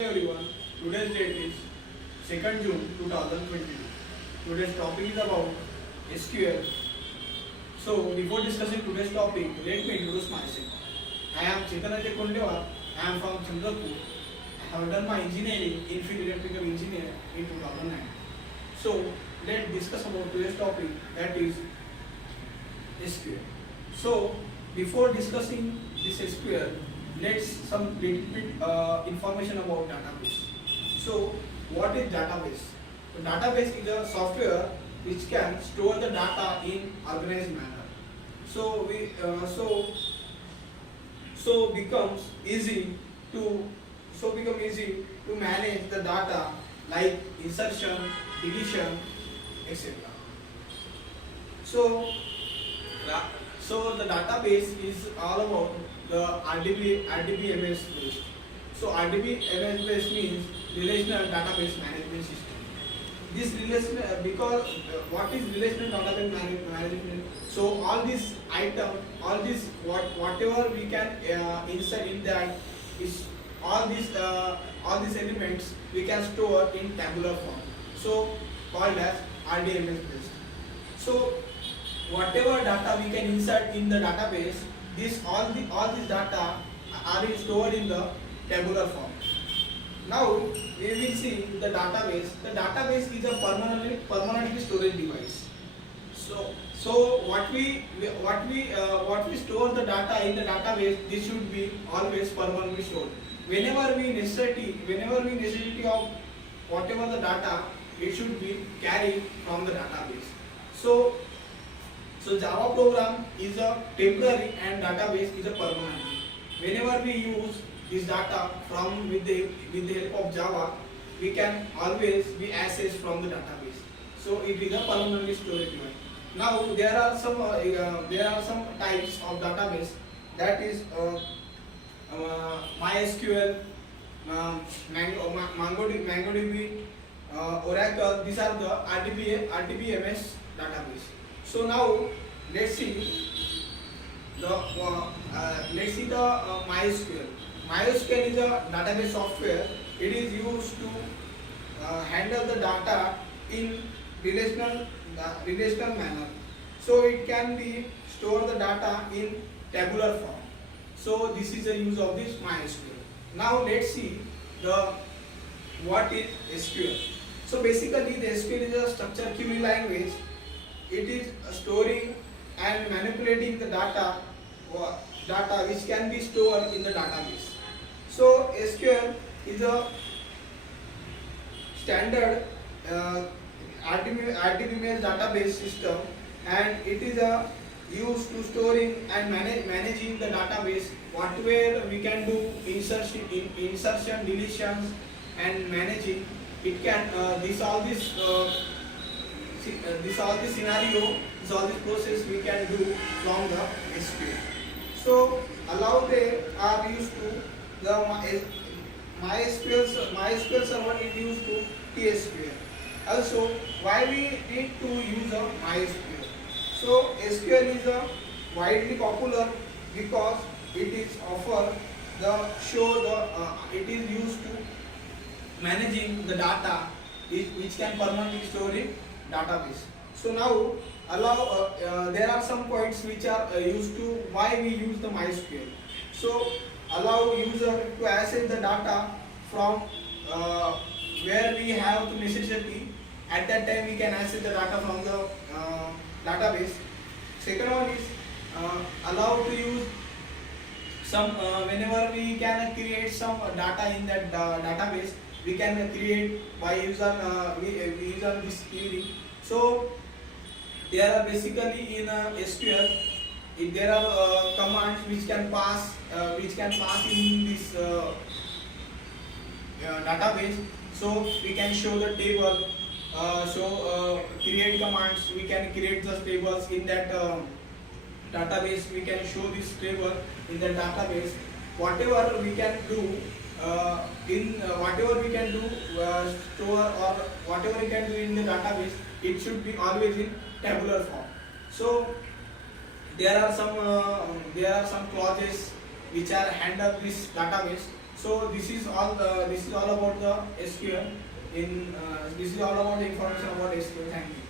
Hey everyone, today's date is 2nd June 2022. Today's topic is about SQL. So before discussing today's topic, let me introduce myself. I am Chetanajay Kondewar. I am from Chandrapur. I have done my engineering in field electrical engineer in 2009. So let's discuss about today's topic, that is SQL. So before discussing this SQL, let's some little bit information about database. So what is database? So database is a software which can store the data in organized manner. So we becomes easy to become easy to manage the data like insertion, deletion, etc. So so the database is all about the RDBMS based. So RDBMS based means relational database management system. This relation because what is relational database management? So all these item, all this whatever we can insert in that is all these elements we can store in tabular form. So called as RDMS based. So whatever data we can insert in the database, all these data are stored in the tabular form. Now we will see the database. The database is a permanently storage device. So what we store the data in the database, this should be always permanently stored. Whenever we necessity of whatever the data, it should be carried from the database. So Java program is a temporary and database is a permanent. Whenever we use this data from with the help of Java, we can always be accessed from the database. So it is a permanently storage device. Now there are some types of database, that is MySQL, MongoDB, Oracle. These are the RDBMS database. So now let's see the MySQL. MySQL is a database software. It is used to handle the data in relational manner. So it can be store the data in tabular form. So this is the use of this MySQL. Now let's see what is SQL. So basically the SQL is a structured query language. It is storing and manipulating the data which can be stored in the database. So SQL is a standard RDBMS database system, and it is used to storing and managing the database. Whatever we can do insertion, deletions, and managing, it can all this scenario, all this process we can do from the SQL. So allow they are used to the MySQL server is used to TSQL. Also, why we need to use a MySQL? So SQL is a widely popular because it is it is used to managing the data which can permanently store in database. So now there are some points which are used to why we use the MySQL. So allow user to access the data from where we have the necessity. At that time we can access the data from the database. Second one is allow to use some whenever we can create some data in that database, we can create by using this query. So there are basically in SQL, there are commands which can pass in this database. So we can show the table. Create commands. We can create the tables in that database. We can show this table in the database. Whatever we can do. Store or whatever we can do in the database, it should be always in tabular form. So there are some clauses which are handle this database. So this is all about the SQL. This is all about the information about SQL. Thank you.